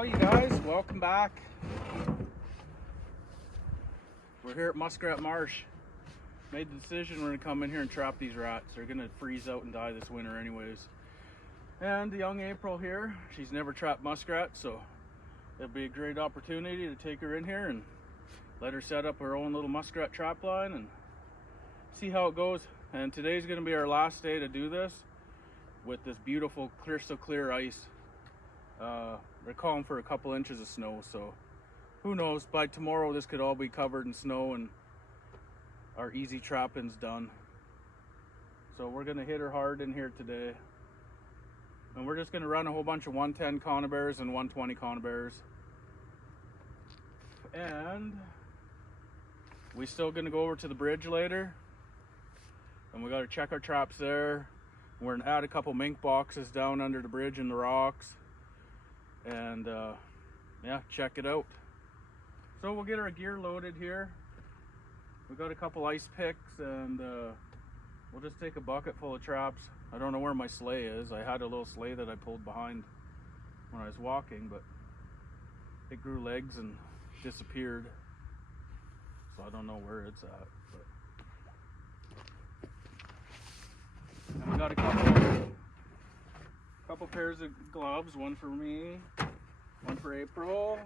Well, you guys, welcome back. We're here at Muskrat Marsh. Made the decision we're gonna come in here and trap these rats. They're gonna freeze out and die this winter anyways. And the young April here, she's never trapped muskrat, so it'll be a great opportunity to take her in here and let her set up her own little muskrat trap line and see how it goes. And today's gonna be our last day to do this with this beautiful crystal clear ice. They're calling for a couple inches of snow, so who knows, by tomorrow this could all be covered in snow and our easy trapping's done. So we're gonna hit her hard in here today. And we're just gonna run a whole bunch of 110 conibears and 120 conibears. And we still gonna go over to the bridge later. And we gotta check our traps there. We're gonna add a couple mink boxes down under the bridge in the rocks. And yeah, check it out. So we'll get our gear loaded here. We got a couple ice picks and we'll just take a bucket full of traps. I don't know where my sleigh is. I had a little sleigh that I pulled behind when I was walking, but it grew legs and disappeared. So I don't know where it's at. But... And we got a couple pairs of gloves, one for me, one for April.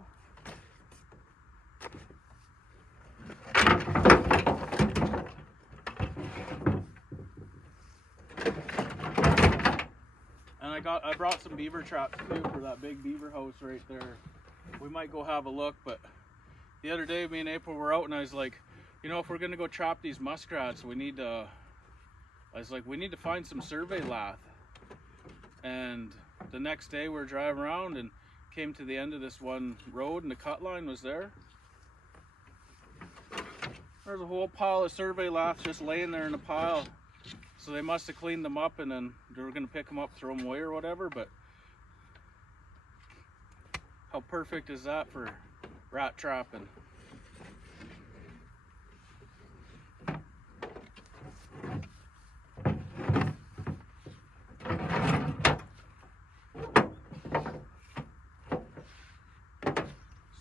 And I brought some beaver traps too for that big beaver house right there. We might go have a look, but the other day me and April were out and I was like, you know, if we're gonna go trap these muskrats, we need to find some survey lath. And the next day we were driving around and came to the end of this one road and the cut line was there. There's a whole pile of survey lath just laying there in a pile. So they must have cleaned them up and then they were gonna pick them up, throw them away or whatever, but how perfect is that for rat trapping?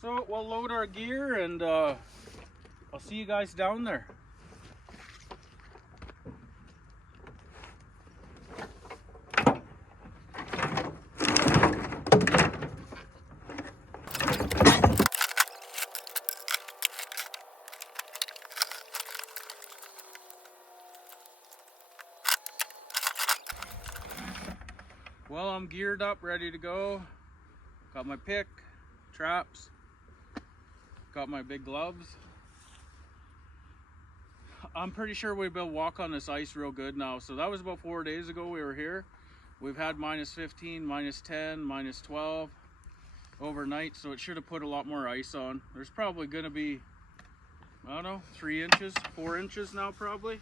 So we'll load our gear and I'll see you guys down there. Well, I'm geared up, ready to go. Got my pick, traps, got my big gloves. I'm pretty sure we'll be able to walk on this ice real good now. So that was about 4 days ago we were here. We've had -15, -10, -12 overnight, so it should have put a lot more ice on. There's probably gonna be, I don't know, 3 inches, 4 inches now probably.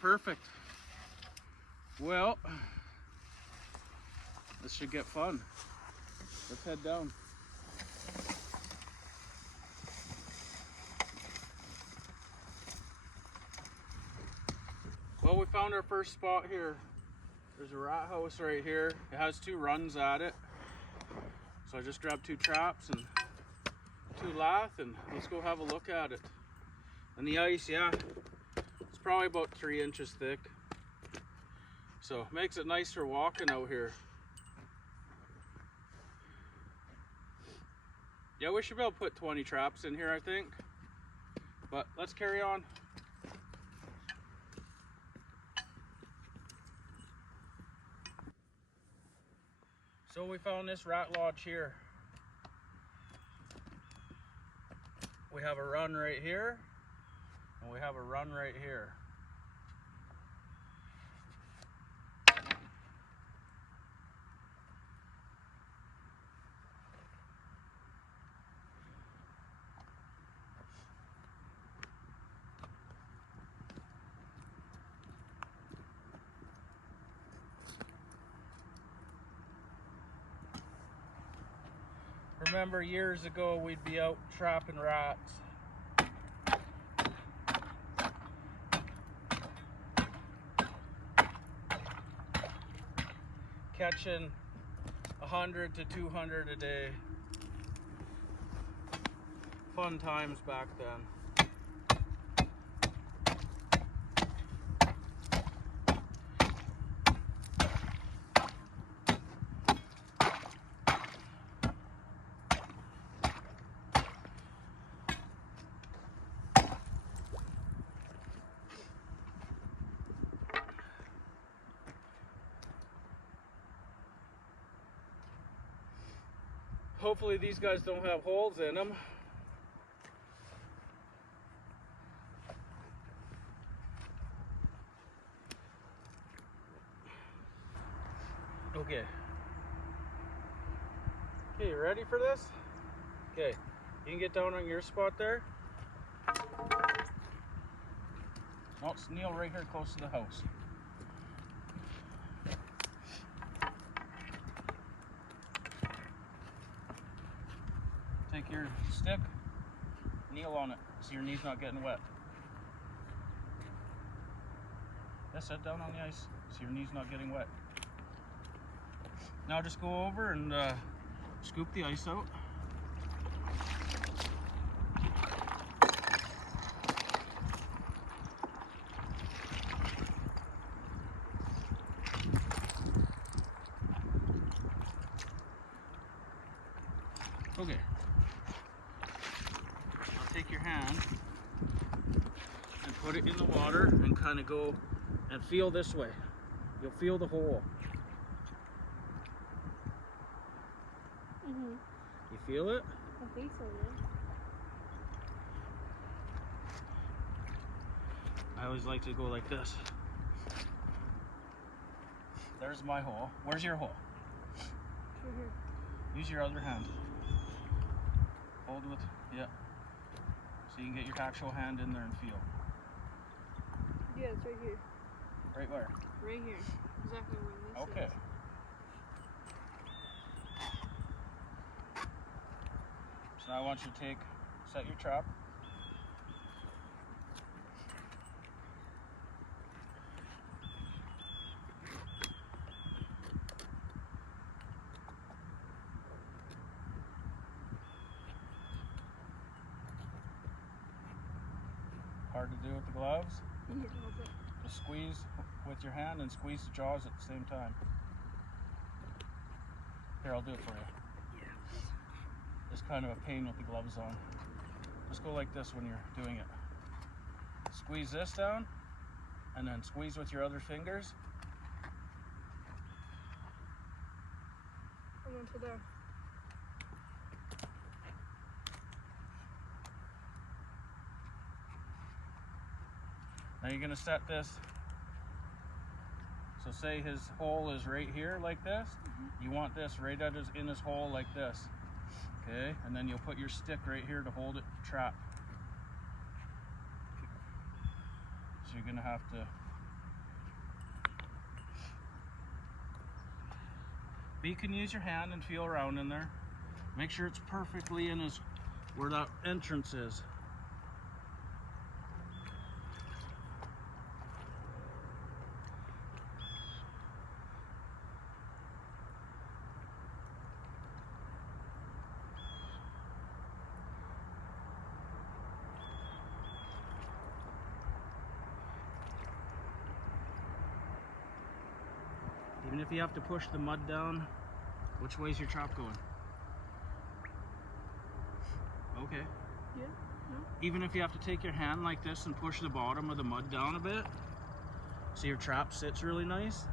Perfect. Well, this should get fun. Let's head down. Well, we found our first spot here. There's a rat house right here. It has 2 runs at it. So I just grabbed 2 traps and 2 lath and let's go have a look at it. And the ice, yeah, it's probably about 3 inches thick. So makes it nice for walking out here. Yeah, we should be able to put 20 traps in here, I think. But let's carry on. So we found this rat lodge here. We have a run right here, and we have a run right here. Remember years ago we'd be out trapping rats. Catching 100 to 200 a day. Fun times back then. Hopefully these guys don't have holes in them. Okay. Okay, you ready for this? Okay, you can get down on your spot there. No, kneel right here close to the house. Take your stick, kneel on it so your knee's not getting wet. Yeah, sit down on the ice so your knee's not getting wet. Now just go over and scoop the ice out. Okay. Now take your hand and put it in the water and kind of go and feel this way. You'll feel the hole. Mm-hmm. You feel it? I think so, yeah. I always like to go like this. There's my hole. Where's your hole? Right here. Use your other hand. Hold with, yeah. So you can get your actual hand in there and feel. Yeah, it's right here. Right where? Right here. Exactly where this Okay. is. So now I want you to set your trap. Hard to do with the gloves. A little bit. Just squeeze with your hand and squeeze the jaws at the same time. Here, I'll do it for you. Yeah. It's kind of a pain with the gloves on. Just go like this when you're doing it. Squeeze this down, and then squeeze with your other fingers. And then to there. Now you're gonna set this. So say his hole is right here like this. You want this right in his hole like this. Okay, and then you'll put your stick right here to hold it trapped. So you're gonna have to but you can use your hand and feel around in there. Make sure it's perfectly in his where that entrance is. Even if you have to push the mud down, which way's your trap going? Okay. Yeah. No. Even if you have to take your hand like this and push the bottom of the mud down a bit, so your trap sits really nice.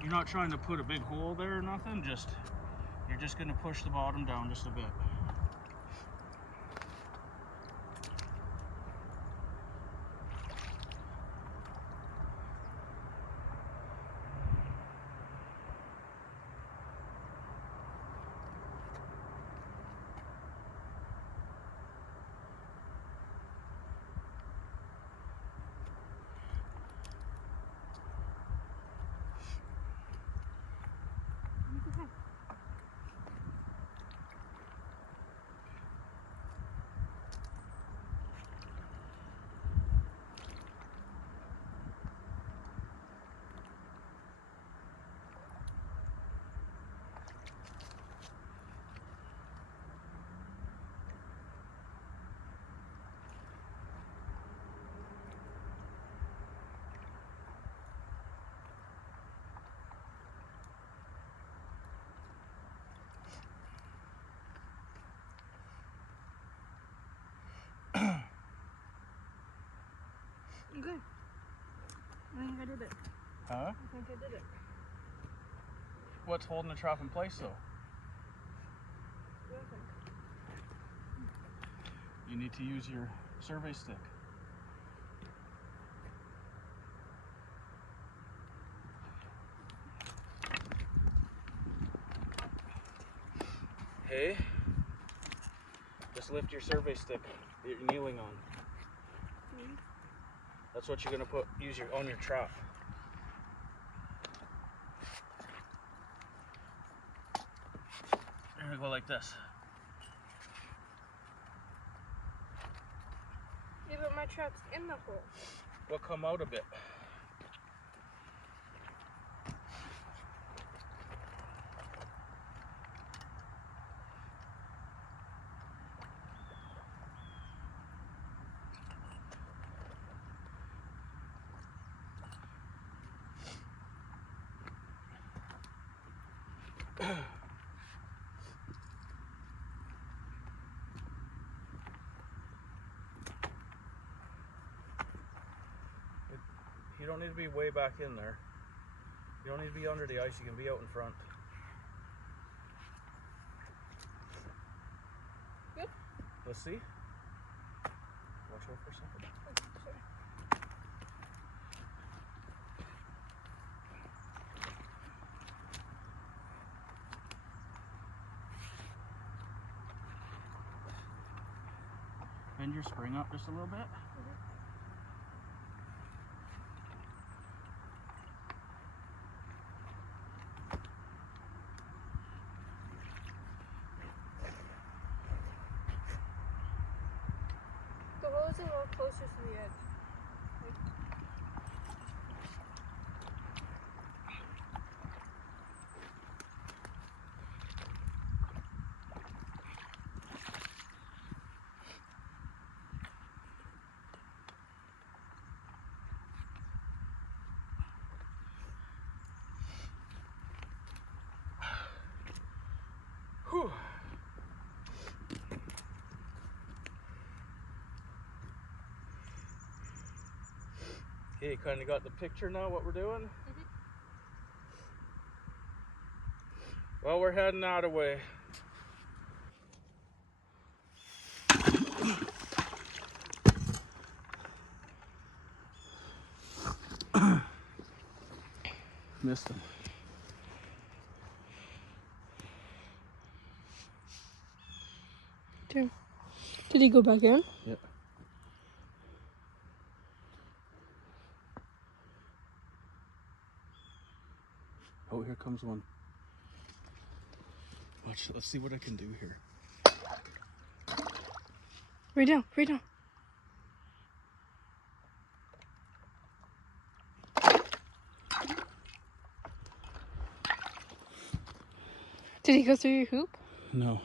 You're not trying to put a big hole there or nothing, you're just gonna push the bottom down just a bit. It's okay. I think I did it. Huh? I think I did it. What's holding the trap in place though? What do you think? You need to use your survey stick. Hey, just lift your survey stick that you're kneeling on. Mm-hmm. That's what you're gonna use on your trap. You're gonna go like this. Yeah, but my trap's in the hole. We'll come out a bit. You don't need to be way back in there. You don't need to be under the ice, you can be out in front. Yep. Let's see. Watch out for a second. Oh, sorry. Bend your spring up just a little bit. The hole is a little closer to the edge. Whew. Okay, you kind of got the picture now what we're doing? Mm-hmm. Well, we're heading that away. Missed him. Did he go back in? Yep. Oh, here comes one. Watch, let's see what I can do here. Right down, right down. Did he go through your hoop? No.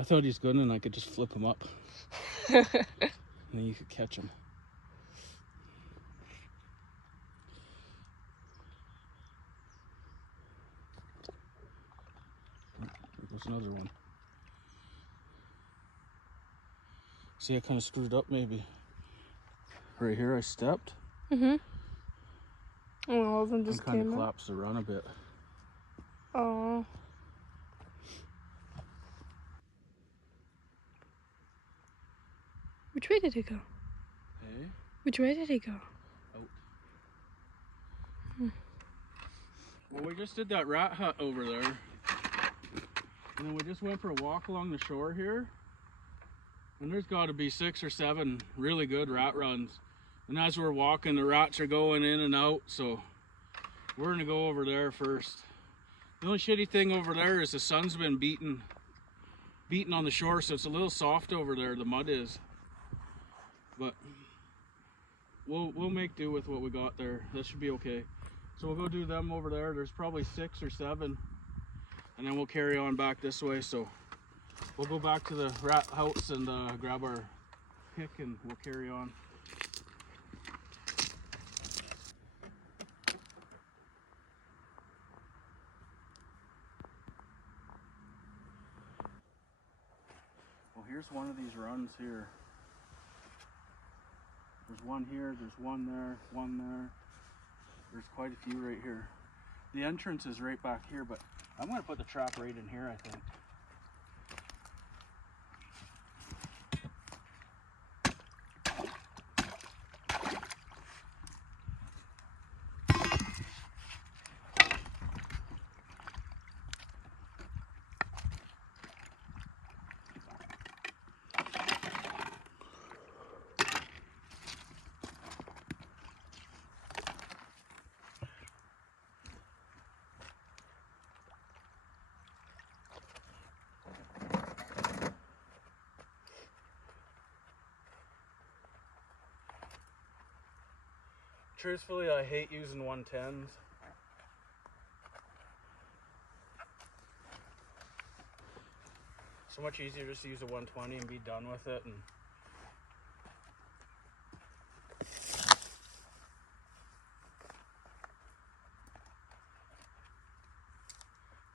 I thought he was good and I could just flip him up. And then you could catch him. There goes another one. See, I kind of screwed up maybe. Right here I stepped. Mm-hmm. And all of them just and kind of came up. collapsed the run a bit. Oh. Which way did it go? Hey? Which way did it go? Out. Well, we just did that rat hut over there. And then we just went for a walk along the shore here. And there's got to be 6 or 7 really good rat runs. And as we're walking, the rats are going in and out, so we're gonna go over there first. The only shitty thing over there is the sun's been beating on the shore, so it's a little soft over there, the mud is. But we'll make do with what we got there. That should be okay. So we'll go do them over there. There's probably 6 or 7. And then we'll carry on back this way. So we'll go back to the rat house and grab our pick and we'll carry on. Well, here's one of these runs here. There's There's one here, there's one there, one there. There's quite a few right here. The entrance is right back here, but I'm gonna put the trap right in here, I think. Truthfully, I hate using 110s. So much easier just to use a 120 and be done with it. And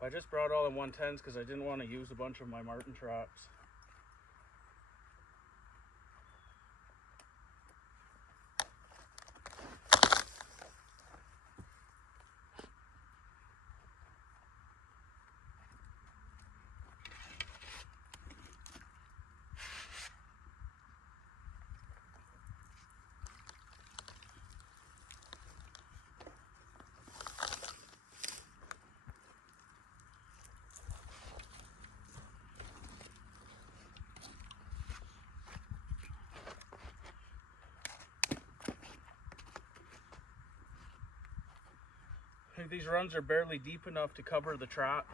I just brought all the 110s because I didn't want to use a bunch of my marten traps. These runs are barely deep enough to cover the trap.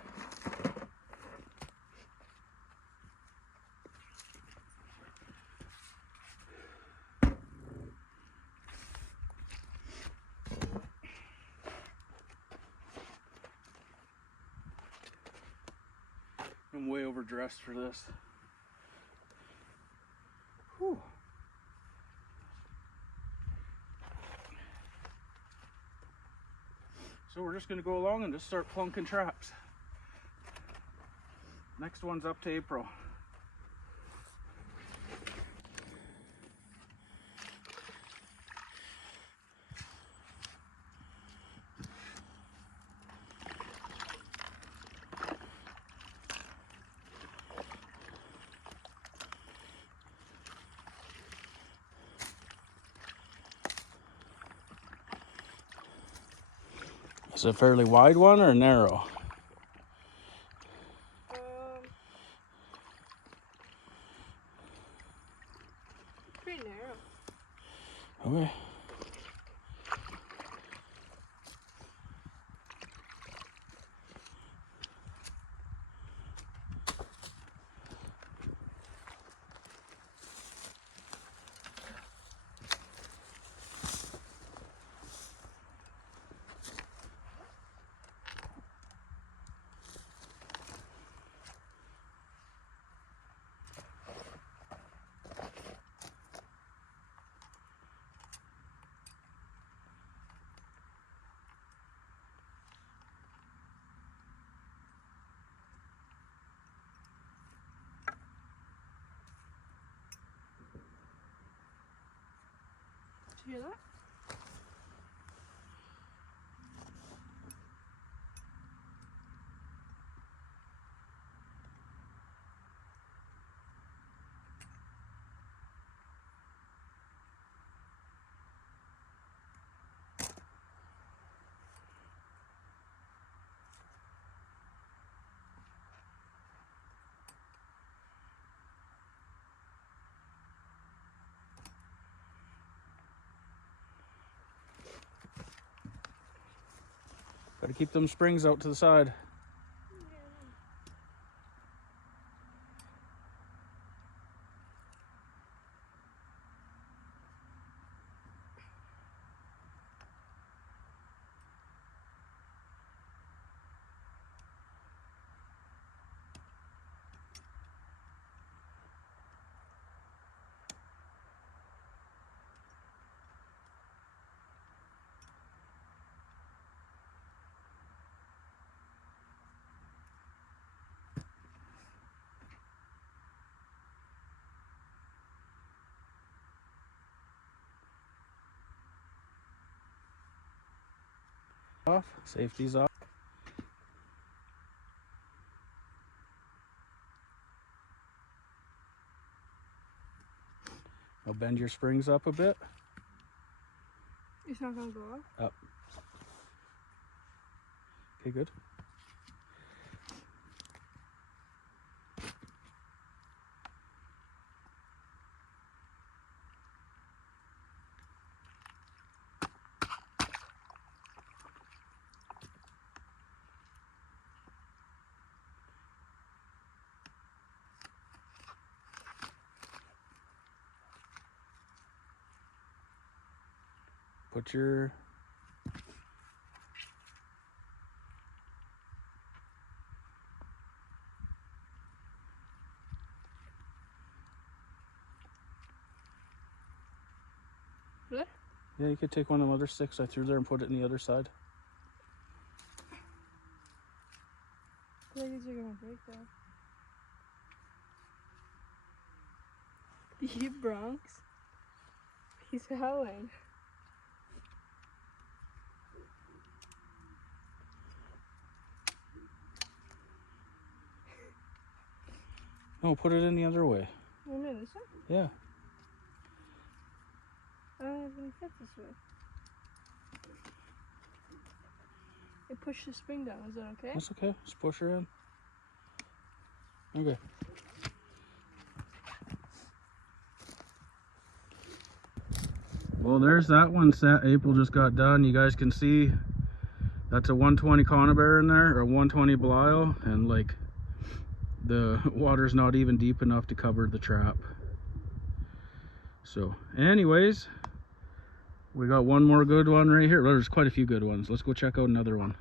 I'm way overdressed for this. Whew. So we're just going to go along and just start plunking traps. Next one's up to April. Is it a fairly wide one or narrow? Pretty narrow. Okay. Did you hear that? Gotta keep them springs out to the side. Off, safety's off. I'll bend your springs up a bit. It's not gonna go off? Up. Okay, good. Put your What? Yeah, you could take one of the other sticks I threw there and put it in the other side. I think you're gonna break that. You Bronx? He's howling. No, put it in the other way. You mean this one? Yeah. I don't even fit this way. You push the spring down, is that okay? That's okay. Just push her in. Okay. Well, there's that one set. April just got done. You guys can see that's a 120 conibear in there, or a 120 Belial, and like the water's not even deep enough to cover the trap. So anyways, we got one more good one right here. Well, there's quite a few good ones. Let's go check out another one.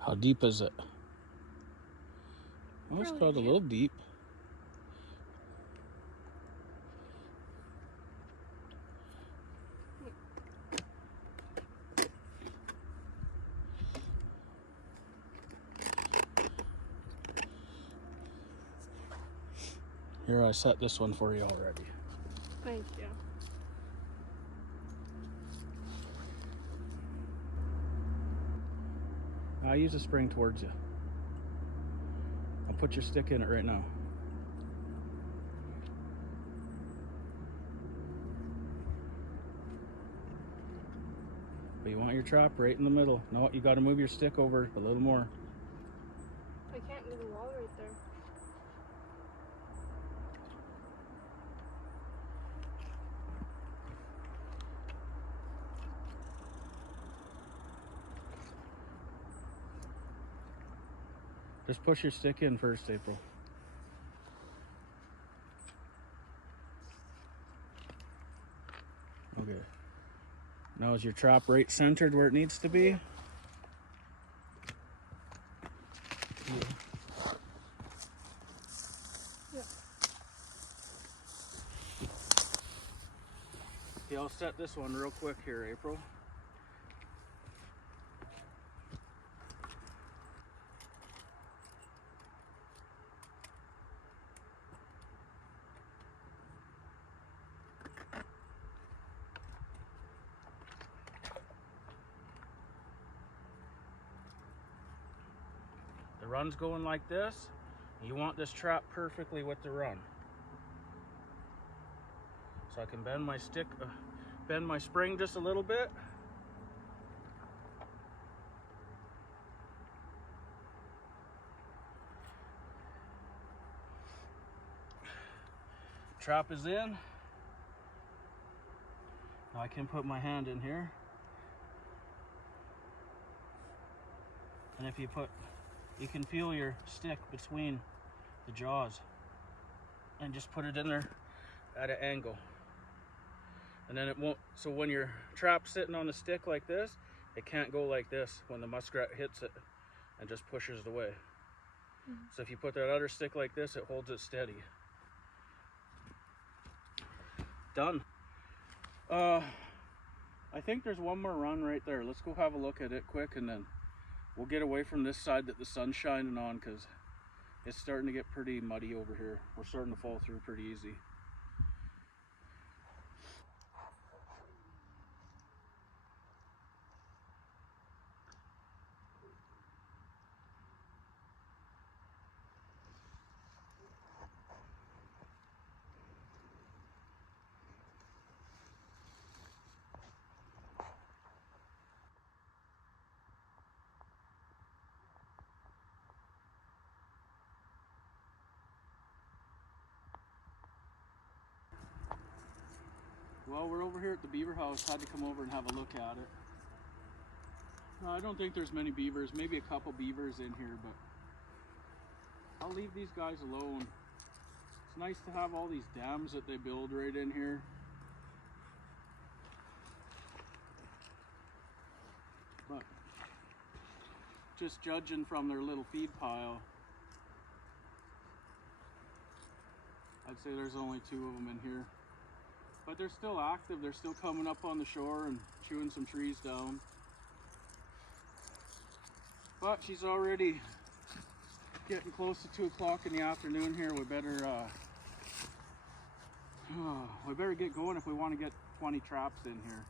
How deep is it? Oh, it's Really got a little deep. Here, I set this one for you already. Thank you. I'll use a spring towards you. I'll put your stick in it right now. But you want your trap right in the middle. No, you got to move your stick over a little more. I can't move the wall right there. Just push your stick in first, April. Okay. Now is your trap right centered where it needs to be? Yeah. Okay, I'll set this one real quick here, April. The run's going like this. You want this trap perfectly with the run. So I can bend my stick, bend my spring just a little bit. Trap is in. Now I can put my hand in here. And if you can feel your stick between the jaws. and just put it in there at an angle. And then it won't, so when your trap's sitting on the stick like this, it can't go like this when the muskrat hits it and just pushes it away. So if you put that other stick like this, it holds it steady. Done. I think there's one more run right there. Let's go have a look at it quick, and then we'll get away from this side that the sun's shining on, because it's starting to get pretty muddy over here. We're starting to fall through pretty easy. Well, we're over here at the beaver house. Had to come over and have a look at it. No, I don't think there's many beavers. Maybe a couple beavers in here, but I'll leave these guys alone. It's nice to have all these dams that they build right in here. But just judging from their little feed pile, I'd say there's only 2 of them in here. But they're still active. They're still coming up on the shore and chewing some trees down. But she's already getting close to 2 o'clock in the afternoon here. We better get going if we want to get 20 traps in here.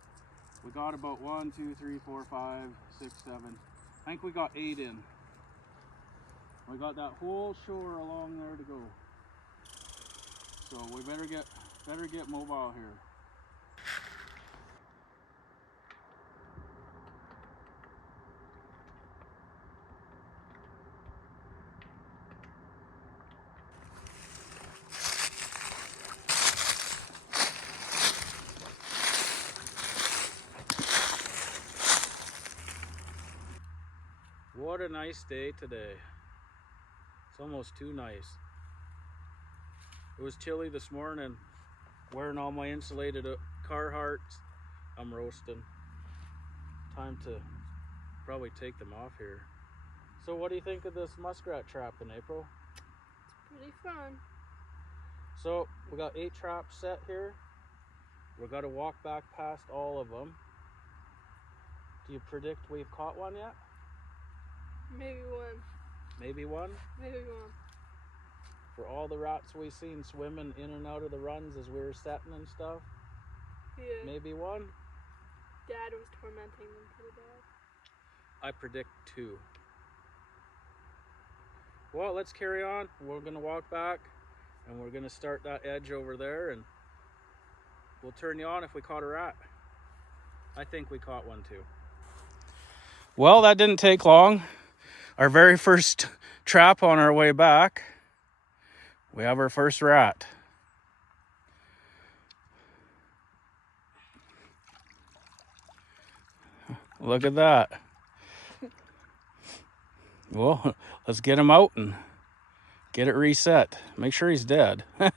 We got about 1, 2, 3, 4, 5, 6, 7. I think we got 8 in. We got that whole shore along there to go. So we better get mobile here. What a nice day today. It's almost too nice. It was chilly this morning. Wearing all my insulated Carhartts. I'm roasting. Time to probably take them off here. So what do you think of this muskrat trap in April? It's pretty fun. So we got 8 traps set here. We've got to walk back past all of them. Do you predict we've caught one yet? Maybe 1. Maybe 1? Maybe 1. For all the rats we seen swimming in and out of the runs as we were setting and stuff? Yeah. Maybe 1? Dad was tormenting them pretty bad. I predict 2. Well, let's carry on. We're gonna walk back and we're gonna start that edge over there, and we'll turn you on if we caught a rat. I think we caught one too. Well, that didn't take long. Our very first trap on our way back. We have our first rat. Look at that. Well, let's get him out and get it reset. Make sure he's dead. I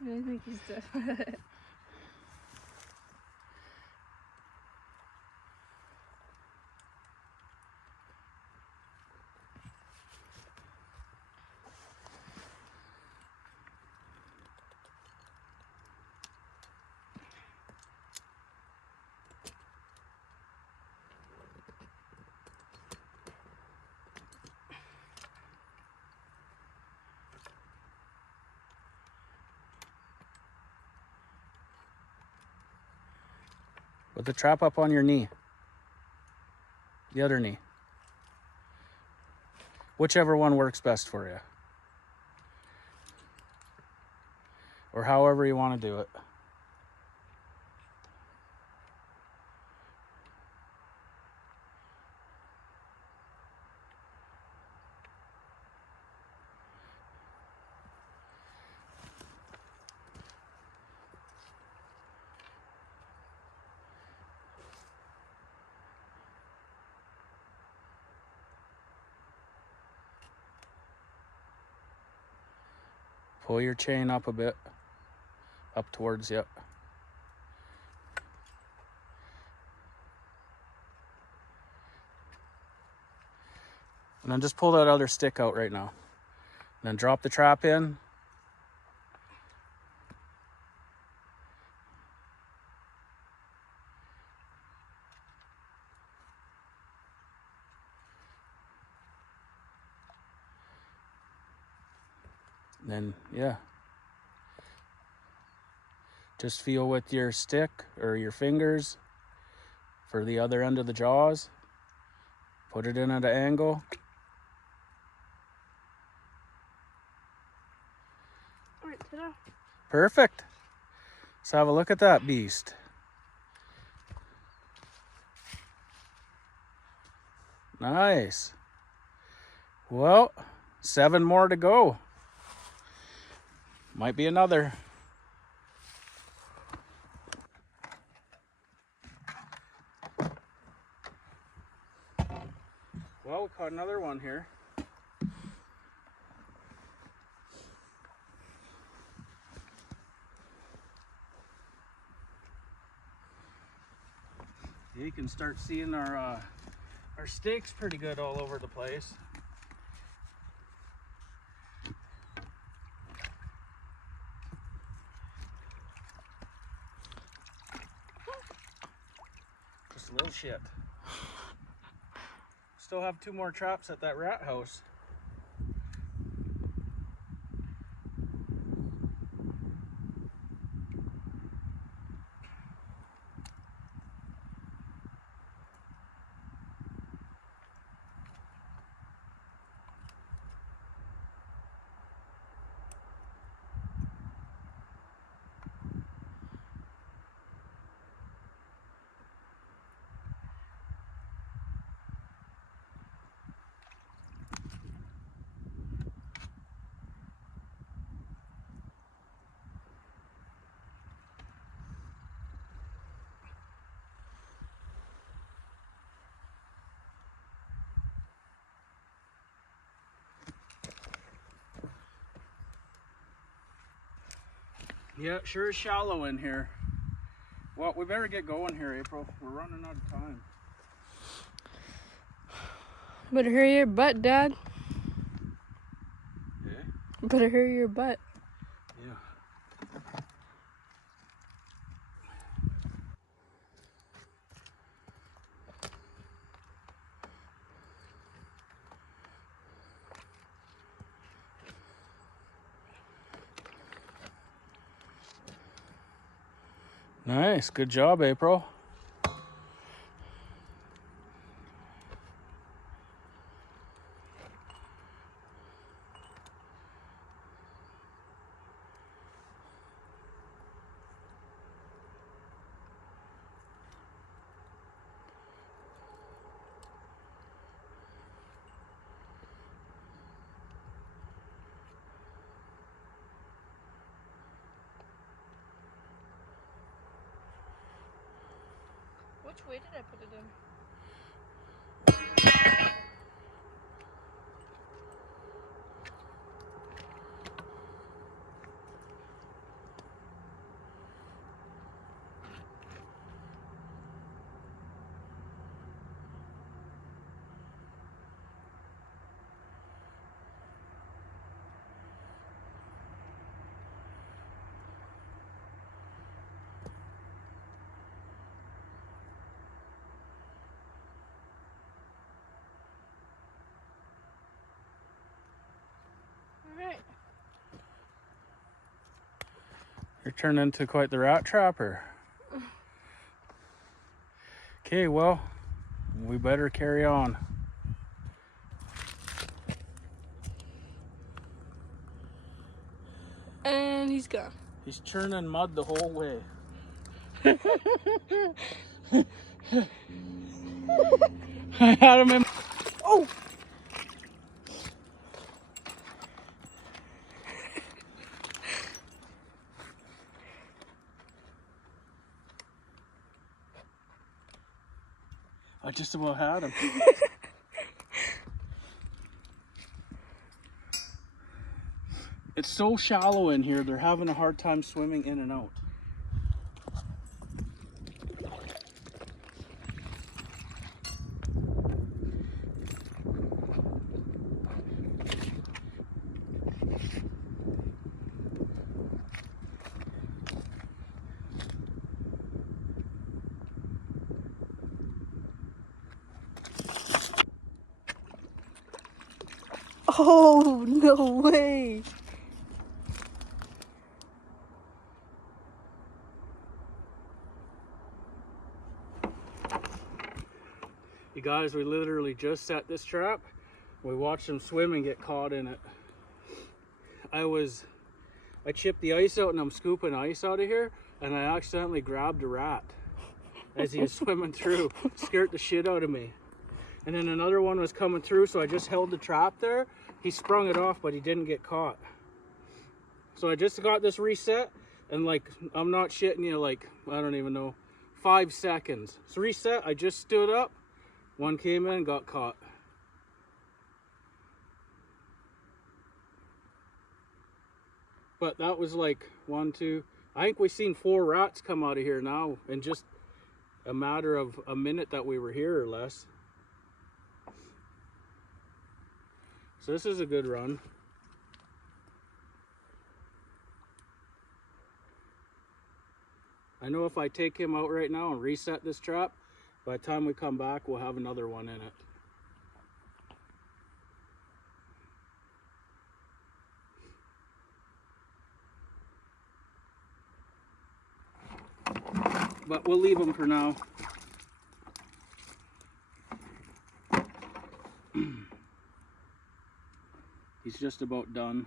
think he's dead. Put the trap up on your knee. The other knee. Whichever one works best for you. Or however you want to do it. Pull your chain up a bit, up towards you. And then just pull that other stick out right now. And then drop the trap in. And then, yeah. Just feel with your stick or your fingers for the other end of the jaws. Put it in at an angle. All right, ta-da. Perfect. Let's have a look at that beast. Nice. Well, 7 more to go. Might be another. Well, we caught another one here. You can start seeing our stakes pretty good all over the place. Just a little shit. Still have 2 more traps at that rat house. Yeah, it sure is shallow in here. Well, we better get going here, April. We're running out of time. Better hurry your butt, Dad. Yeah? Better hurry your butt. Yeah. Nice, good job, April. Which way did I put it in? Alright. You're turning into quite the rat trapper. Okay, well, we better carry on. And he's gone. He's churning mud the whole way. I had him in. Oh! I just about had him. It's so shallow in here, they're having a hard time swimming in and out. Oh, no way. You guys, we literally just set this trap. We watched them swim and get caught in it. I chipped the ice out and I'm scooping ice out of here, and I accidentally grabbed a rat as he was swimming through. Scared the shit out of me. And then another one was coming through, so I just held the trap there. He sprung it off, but he didn't get caught. So I just got this reset, and like, I'm not shitting you, like, I don't even know, 5 seconds. It's reset, I just stood up, one came in and got caught. But that was like 1, 2, I think we've seen 4 rats come out of here now in just a matter of a minute that we were here or less. So this is a good run. I know if I take him out right now and reset this trap, by the time we come back, we'll have another one in it. But we'll leave him for now. He's just about done.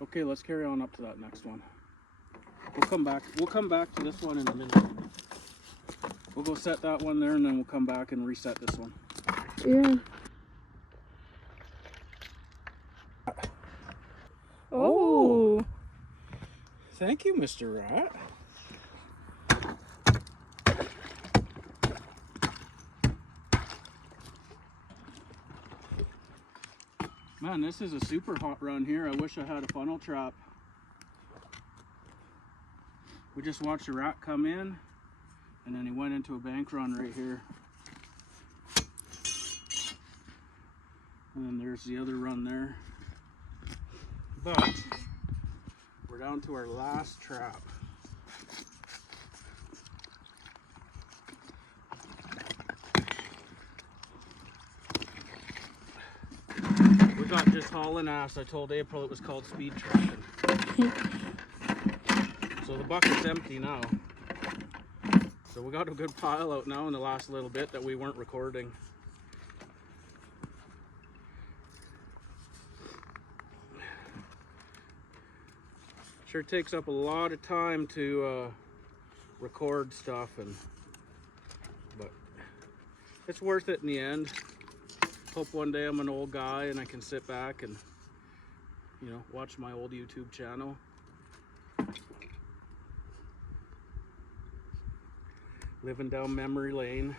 Okay, let's carry on up to that next one. We'll come back to this one in a minute. We'll go set that one there and then we'll come back and reset this one. Yeah. Oh. Thank you, Mr. Rat. Man, this is a super hot run here. I wish I had a funnel trap. We just watched a rat come in, and then he went into a bank run right here. And then there's the other run there. But we're down to our last trap. We got just hauling ass. I told April it was called speed trapping. So the bucket's empty now. So we got a good pile out now in the last little bit that we weren't recording. Sure takes up a lot of time to record stuff, but it's worth it in the end. Hope one day I'm an old guy and I can sit back and, you know, watch my old YouTube channel. Living down memory lane.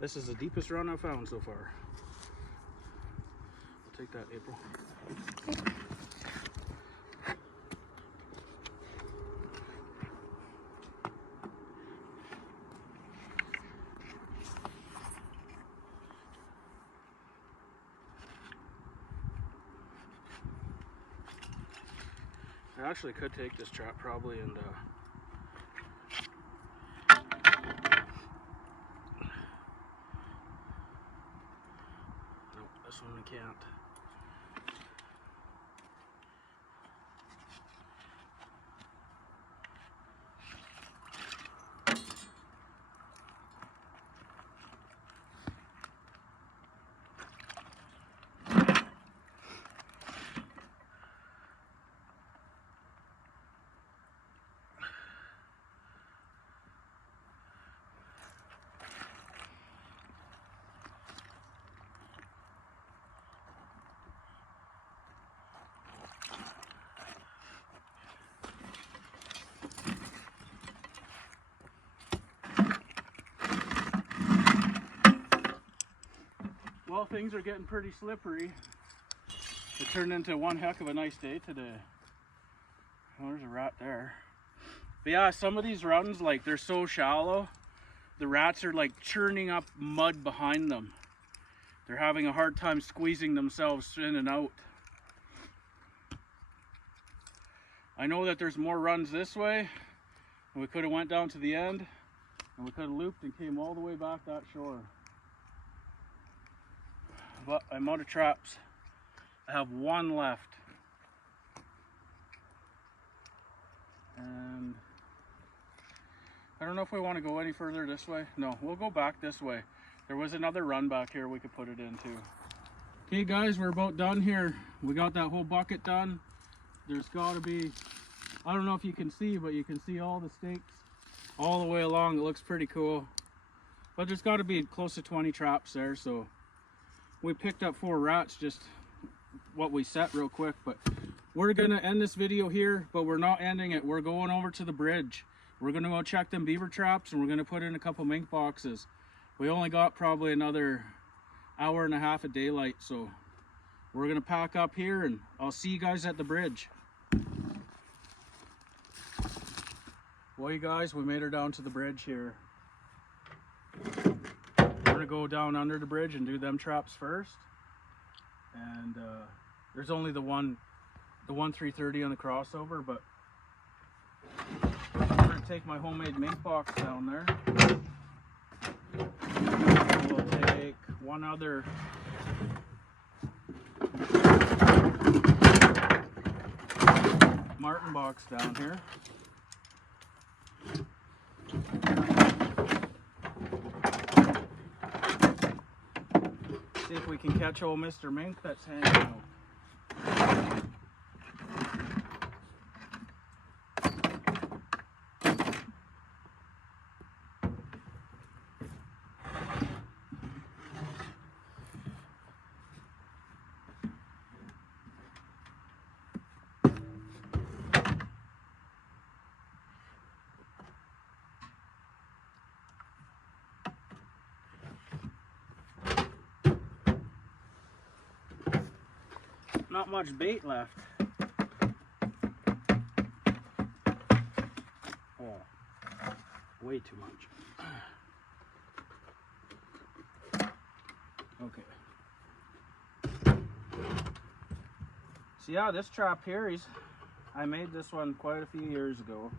This is the deepest run I've found so far. I'll take that, April. I actually could take this trap probably and nope, this one we can't. Well, things are getting pretty slippery. It turned into one heck of a nice day today. Oh, there's a rat there. But yeah, some of these runs, like, they're so shallow, the rats are like churning up mud behind them. They're having a hard time squeezing themselves in and out. I know that there's more runs this way, and we could have went down to the end, and we could have looped and came all the way back that shore. But I'm out of traps. I have one left. And I don't know if we want to go any further this way. No, we'll go back this way. There was another run back here we could put it into. Okay guys, we're about done here. We got that whole bucket done. There's got to be, I don't know if you can see, but you can see all the stakes all the way along. It looks pretty cool. But there's got to be close to 20 traps there, so we picked up 4 rats, just what we set real quick. But we're gonna end this video here, but we're not ending it. We're going over to the bridge. We're gonna go check them beaver traps, and we're gonna put in a couple mink boxes. We only got probably another hour and a half of daylight, so we're gonna pack up here, and I'll see you guys at the bridge. Well, you guys, we made her down to the bridge here. We're gonna go down under the bridge and do them traps first. And there's only the one 330 on the crossover, but I'm gonna take my homemade mink box down there. We'll take one other marten box down here. See if we can catch old Mr. Mink that's hanging out. Not much bait left. Oh, way too much. Okay. So yeah, this trap here, I made this one quite a few years ago.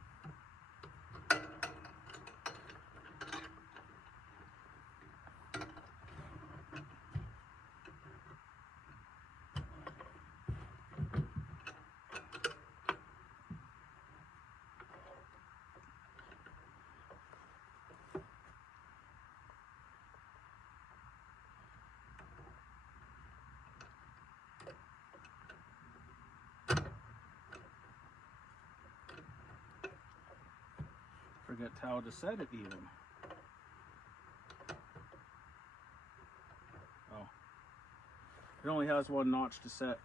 Forget how to set it even. Oh, it only has one notch to set.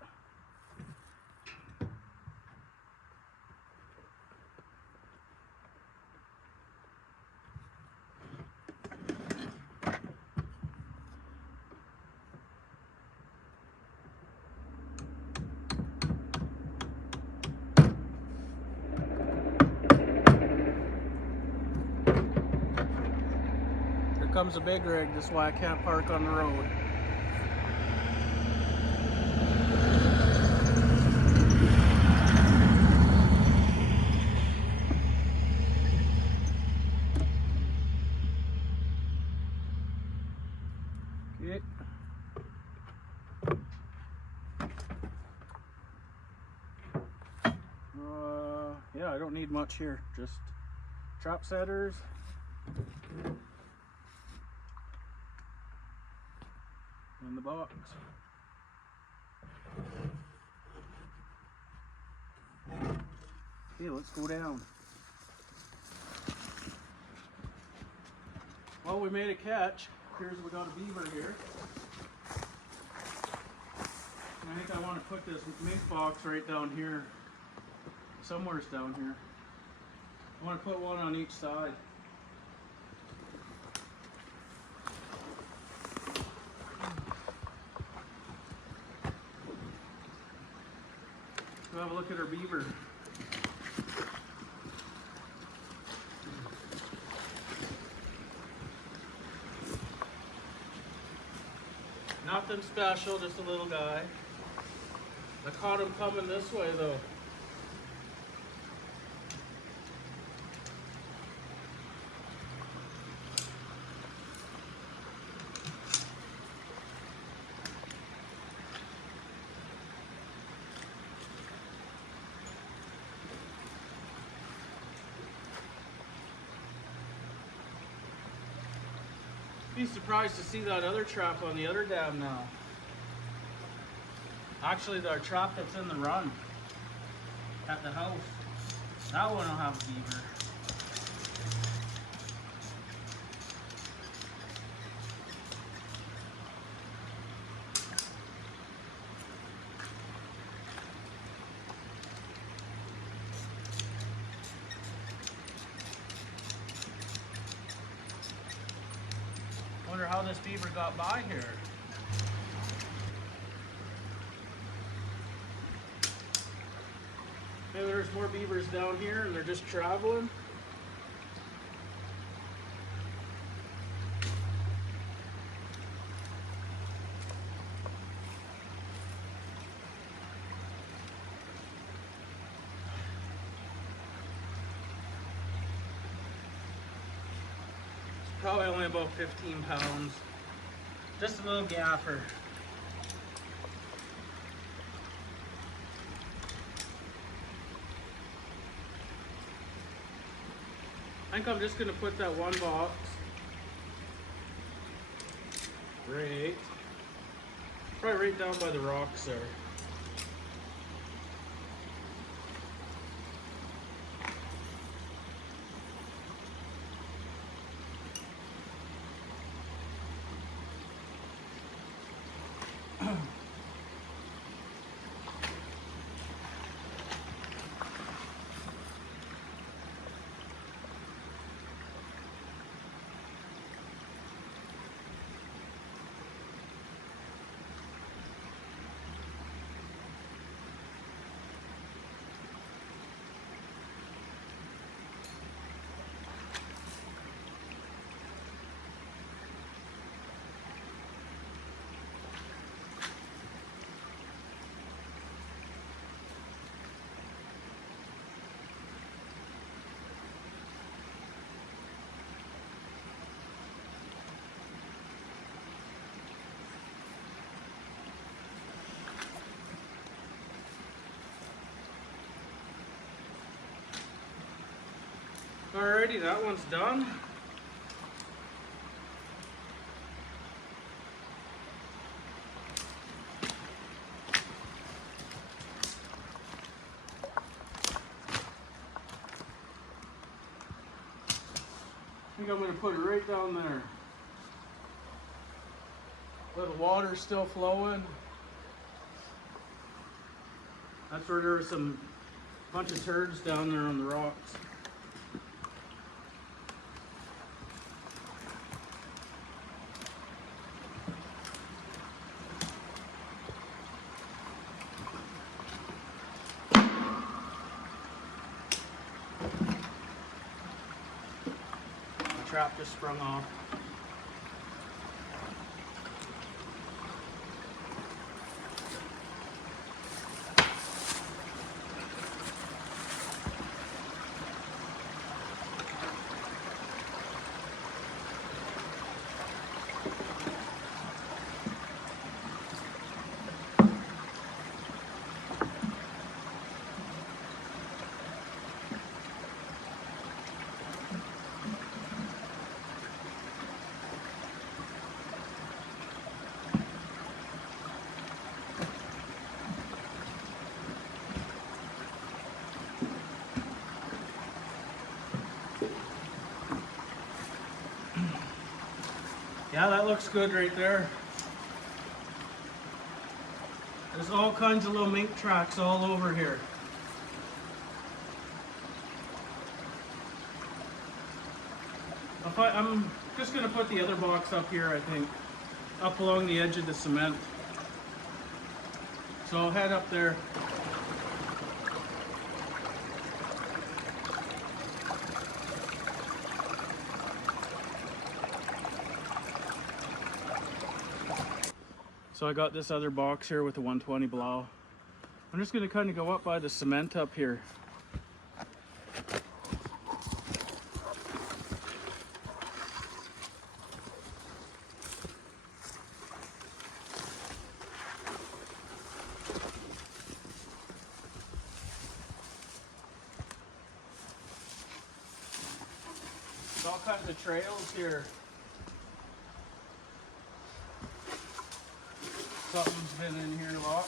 Comes a big rig, that's why I can't park on the road. Okay. Yeah, I don't need much here, just trap setters. In the box. Okay, let's go down. Well, we made a catch. We got a beaver here. And I think I want to put this mink box right down here. Somewhere's down here. I want to put one on each side. Go have a look at our beaver. Nothing special, just a little guy. I caught him coming this way though. Be surprised to see that other trap on the other dam now. Actually, our trap that's in the run at the house, that one will have a beaver. Wonder how this beaver got by here. Maybe there's more beavers down here and they're just traveling. Probably only about 15 pounds. Just a little gaffer. I think I'm just gonna put that one box probably right down by the rocks there. Alrighty, that one's done. I think I'm going to put it right down there. Little water's still flowing. That's where there was some bunch of turds down there on the rocks. The trap just sprung off. Yeah, that looks good right there. There's all kinds of little mink tracks all over here. I'm just going to put the other box up here, I think, up along the edge of the cement. So I'll head up there. So I got this other box here with the 120 blow. I'm just gonna kind of go up by the cement up here. There's all kinds of trails here. Something's been in here a lot.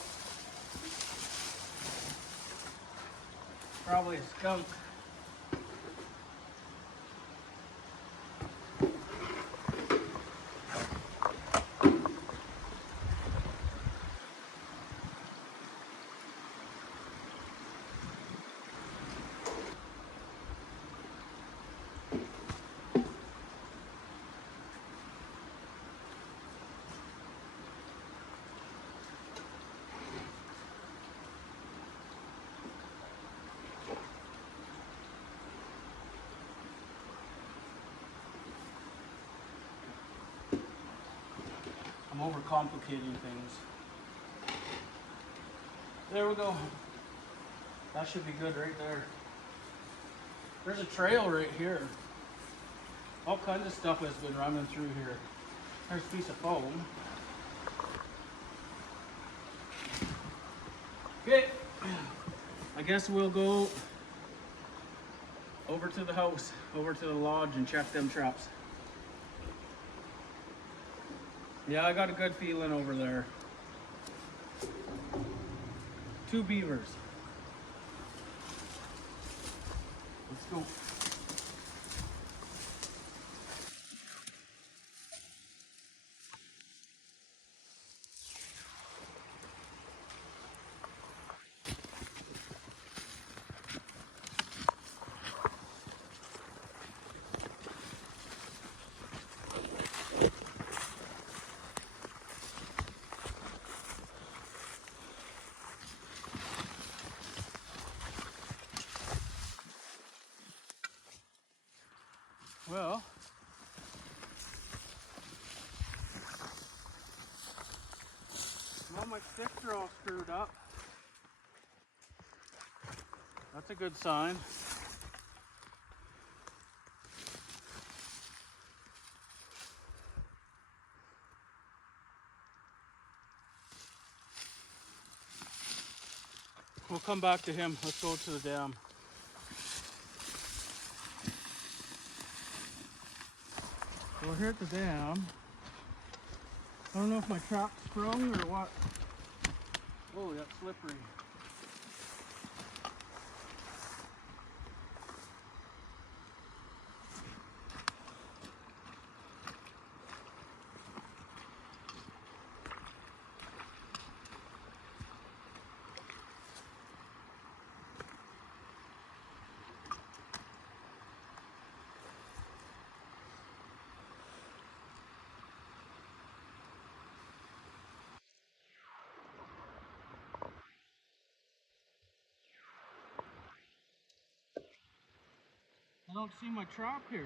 Probably a skunk. I'm overcomplicating things. There we go. That should be good right there. There's a trail right here. All kinds of stuff has been running through here. There's a piece of foam. Okay. I guess we'll go over to the house, over to the lodge and check them traps. Yeah, I got a good feeling over there. 2 beavers. Let's go. Well, my sticks are all screwed up. That's a good sign. We'll come back to him. Let's go to the dam. We're here at the dam. I don't know if my trap's sprung or what. Oh, that's slippery. I don't see my trap here.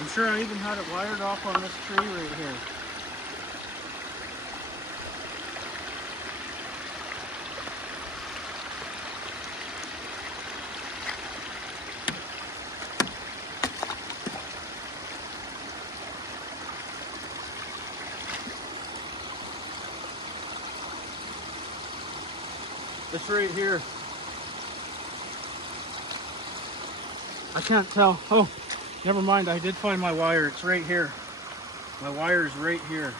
I'm sure I even had it wired off on this tree right here. It's right here. I can't tell. Oh, never mind. I did find my wire. It's right here. My wire is right here.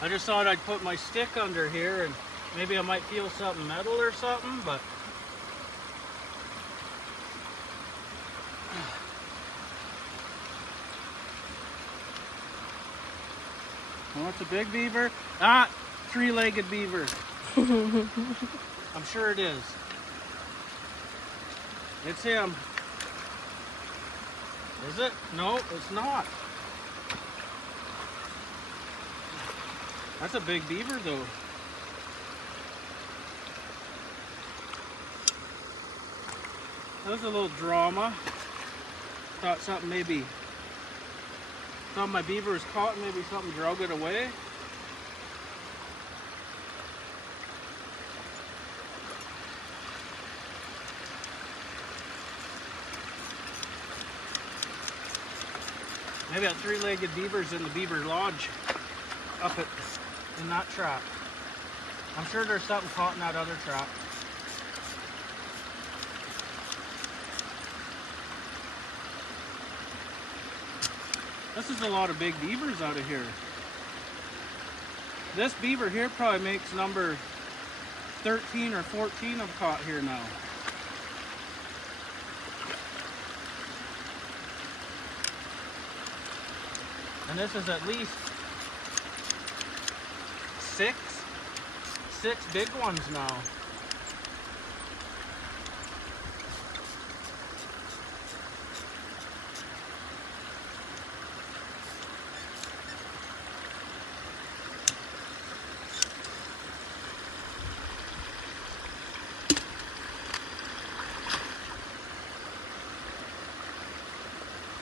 I just thought I'd put my stick under here and maybe I might feel something metal or something, but oh, it's a big beaver. Ah, three-legged beaver. I'm sure it is. It's him. Is it? No, it's not. That's a big beaver though. That was a little drama. Thought something maybe, thought my beaver was caught and maybe something drug it away. Maybe that three-legged beaver's in the beaver lodge up in that trap. I'm sure there's something caught in that other trap. This is a lot of big beavers out of here. This beaver here probably makes number 13 or 14 I've caught here now. And this is at least six big ones now.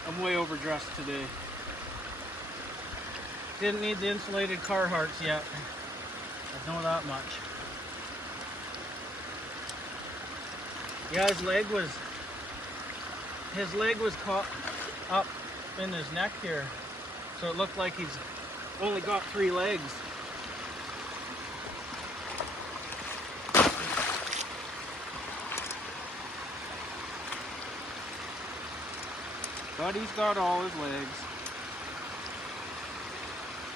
I'm way overdressed today. Didn't need the insulated Carhartts yet. I know that much. Yeah, his leg was caught up in his neck here. So it looked like he's only got 3 legs. But he's got all his legs.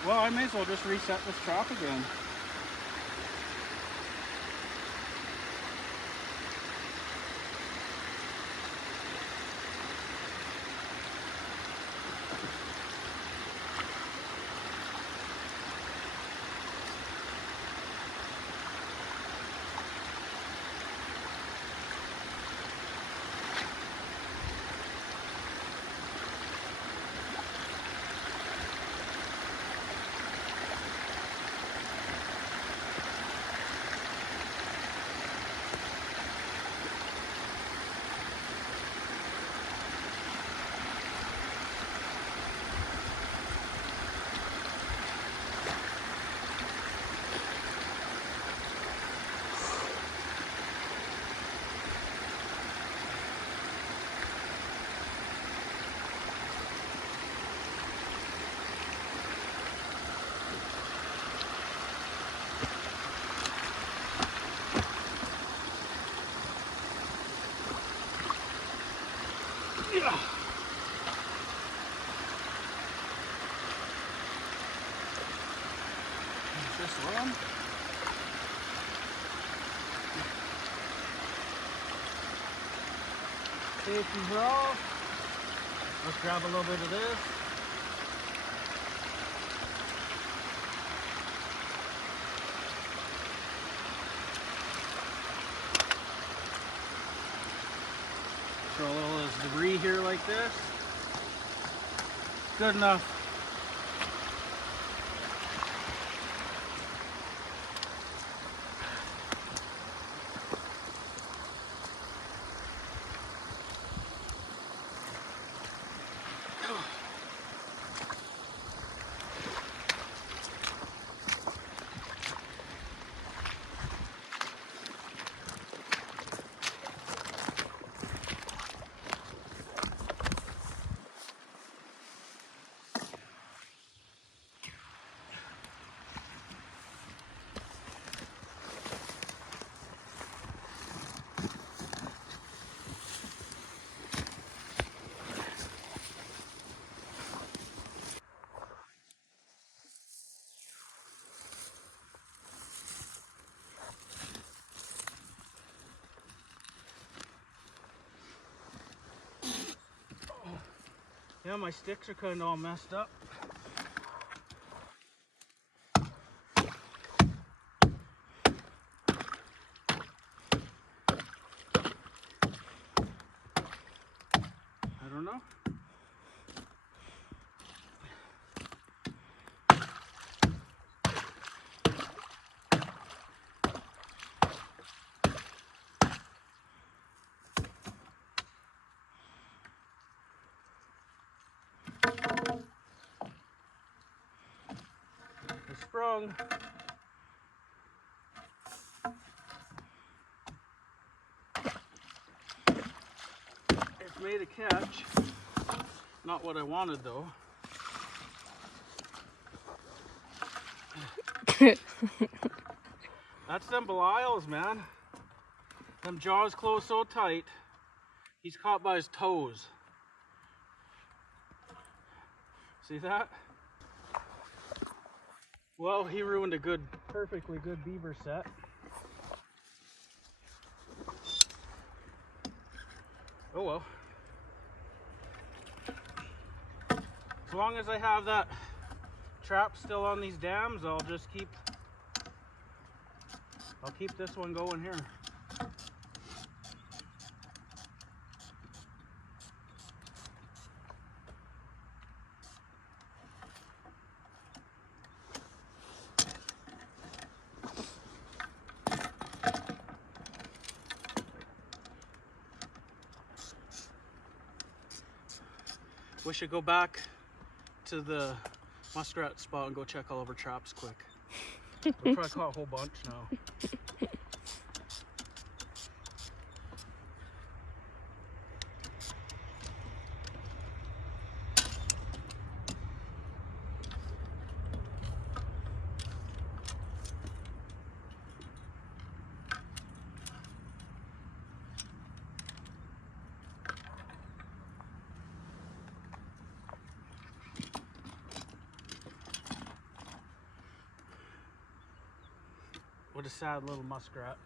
Well, I may as well just reset this trap again. Yeah. This one. Safety's off. Let's grab a little bit of this. Throw a little of this debris here like this. Good enough. Yeah, my sticks are kind of all messed up. I don't know. They sprung. It's made a catch. Not what I wanted though. That's them Belials, man. Them jaws close so tight. He's caught by his toes. See that? Well, he ruined a perfectly good beaver set. Oh well. As long as I have that trap still on these dams, I'll keep this one going here. We should go back to the muskrat spot and go check all of our traps quick. We'll probably caught a whole bunch now. What a sad little muskrat.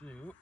Shoot.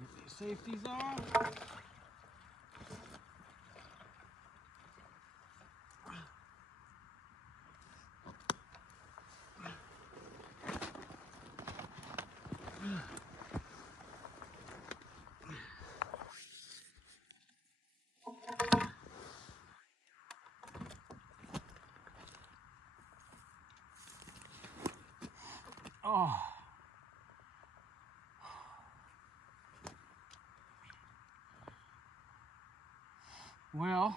Get these safeties off. Oh. Well,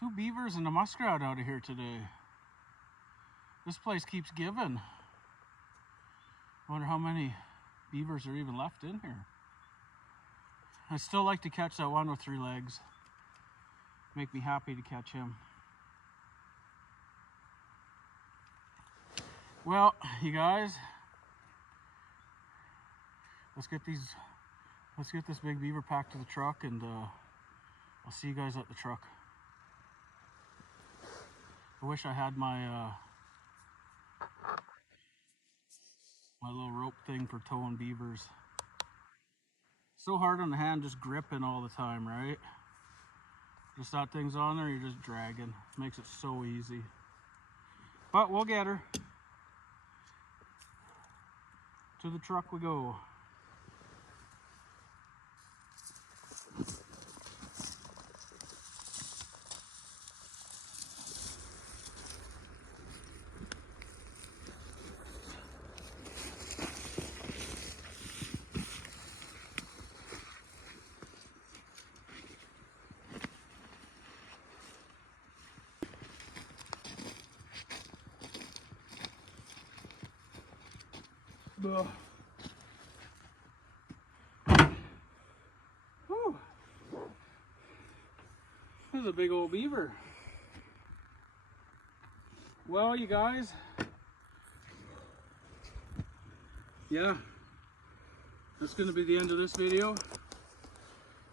2 beavers and a muskrat out of here today. This place keeps giving. Wonder how many beavers are even left in here. I still like to catch that one with 3 legs. Make me happy to catch him. Well, you guys, let's get this big beaver packed to the truck, and I'll see you guys at the truck. I wish I had my my little rope thing for towing beavers. so hard on the hand just gripping all the time, right? Just that thing's on there, you're just dragging. Makes it so easy. But we'll get her. To the truck we go. Whew. This is a big old beaver. Well, you guys, yeah, that's going to be the end of this video.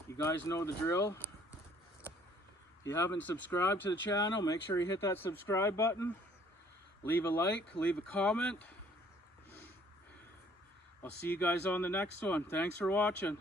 You guys know the drill. If you haven't subscribed to the channel, make sure you hit that subscribe button. Leave a like, leave a comment. I'll see you guys on the next one. Thanks for watching.